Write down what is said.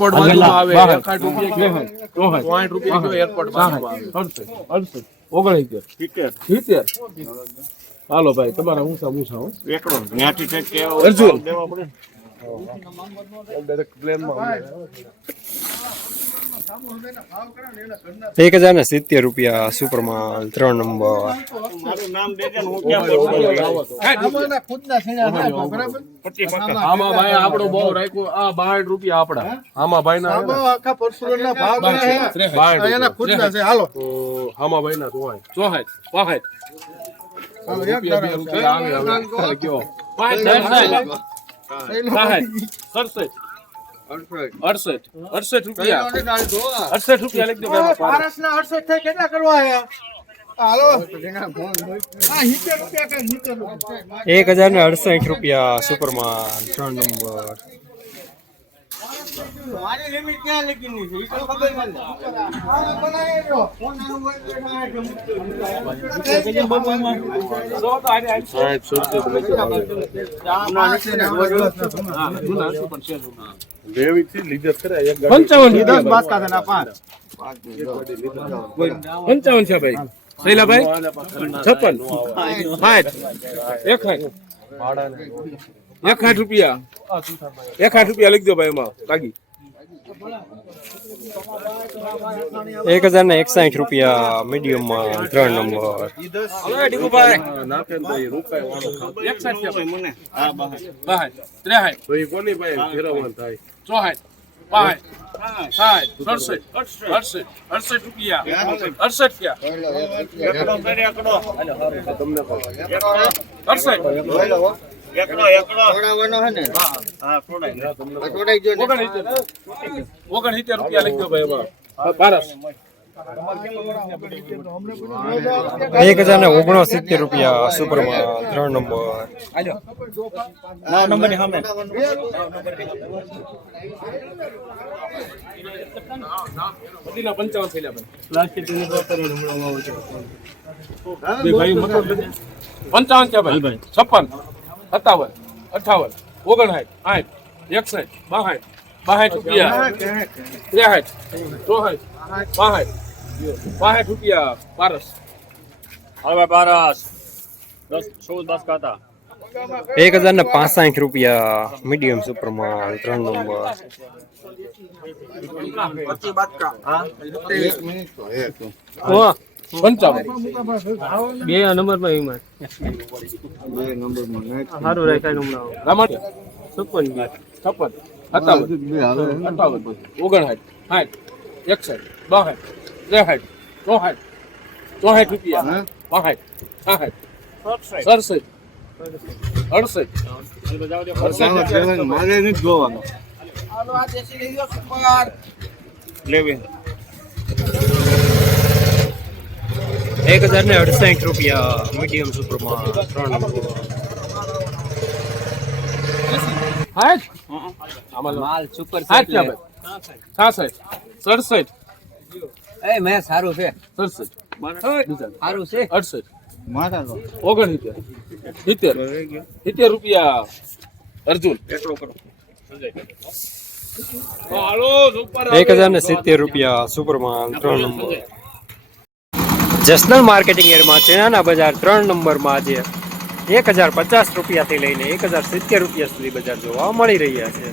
Airport બાજુમાં આવે બાહઠ. રૂપિયા સાઠ રૂપિયા કયો એરપોર્ટ બાજુમાં આવે. અડસઠ અડસઠ. સિત્તેર. હાલો ભાઈ તમારા ઊંચા ઊંચા હો. અર્જુન. ડાયરેક્ટ પ્લેનમાં એક હજાર ને સિત્તેર રૂપિયા સુપરમાલ ત્રણ નંબર. આમાં ભાઈ આપણો બહુ રાખ્યો. આ બાર રૂપિયા આપડા આમાં ભાઈ ના. આખા પરશુરામના ભાવ બાર એના ખુદના છે. હાલો. આમાં ભાઈ ના ચોહાય ચોહાય પાહાય હાલો, એક રૂપિયા અડસઠ. અડસઠ. રૂપિયા. અડસઠ રૂપિયા લખી દો પારસના અડસઠ થાય કેટલા કરવા એક હજાર ને અડસઠ રૂપિયા સુપરમાન ત્રણ નંબર. સાઠ, લિમિટ ક્યાં લખી છે પણ તો ખબર પંચાવન છે. ભાઈ. શૈલાભાઈ છપ્પન. સાઠ. એકસાઠ એકસાઠ રૂપિયા એકસાઠ રૂપિયા લખી દો ભાઈ એમાં લાગી એક હજાર ને એકસાઠ રૂપિયા મીડિયમમાં ત્રણ નંબર હા, રૂપિયા ભાઈ બારસ એક હજાર ને ઓગણો સિત્તેર રૂપિયા સુપરમાલ ત્રણ નંબર. નંબર પંચાવન થયેલા ભાઈ. પંચાવન છે ભાઈ. છપ્પન. સત્તાવન અઠાવન ઓગણસાઠ સાઠ એકસઠ બાસઠ બાસઠ રૂપિયા. ત્રેસાઠ ચોસઠ બાસઠ બાસઠ રૂપિયા પારસ. હવે પારસ. દસ ચૌદ દસ કાતા એક હજાર ને પાસઠ રૂપિયા મીડિયમ સુપર માલ ત્રણ નંબર. પંચાવન. બે નંબરમાં એમાં સારું રાખ્યા હમણાં રામણ છપ્પન છપ્પન. સત્તાવન. અઠાવન ઓગણસાઠ. સાઠ. એકસઠ. બાસઠ. ત્રેસઠ. ચોસઠ. ચોસઠ રૂપિયા. બાસઠ. સાસઠ. સડસઠ. અડસઠ. મારે નથી જોવાનું. એક હજાર ને અડસાઠ રૂપિયા મીડિયમ સુપરમાલ ત્રણ માલ સુપર સડસઠ. એ મેં સારું છે. સડસઠ. સારું છે. અડસઠ. ઓગણસિત્તેર. સિત્તેર. સિત્તેર રૂપિયા. અર્જુન. સુપર. એક હજાર ને સિત્તેર રૂપિયા સુપરમાલ ત્રણ નંબર. જસનલ માર્કેટિંગ એરમાં ચણાના બજાર ત્રણ નંબરમાં આજે એક હજાર પચાસ રૂપિયાથી લઈને એક હજાર સિત્તેર રૂપિયા સુધી બજાર જોવા મળી રહ્યા છે.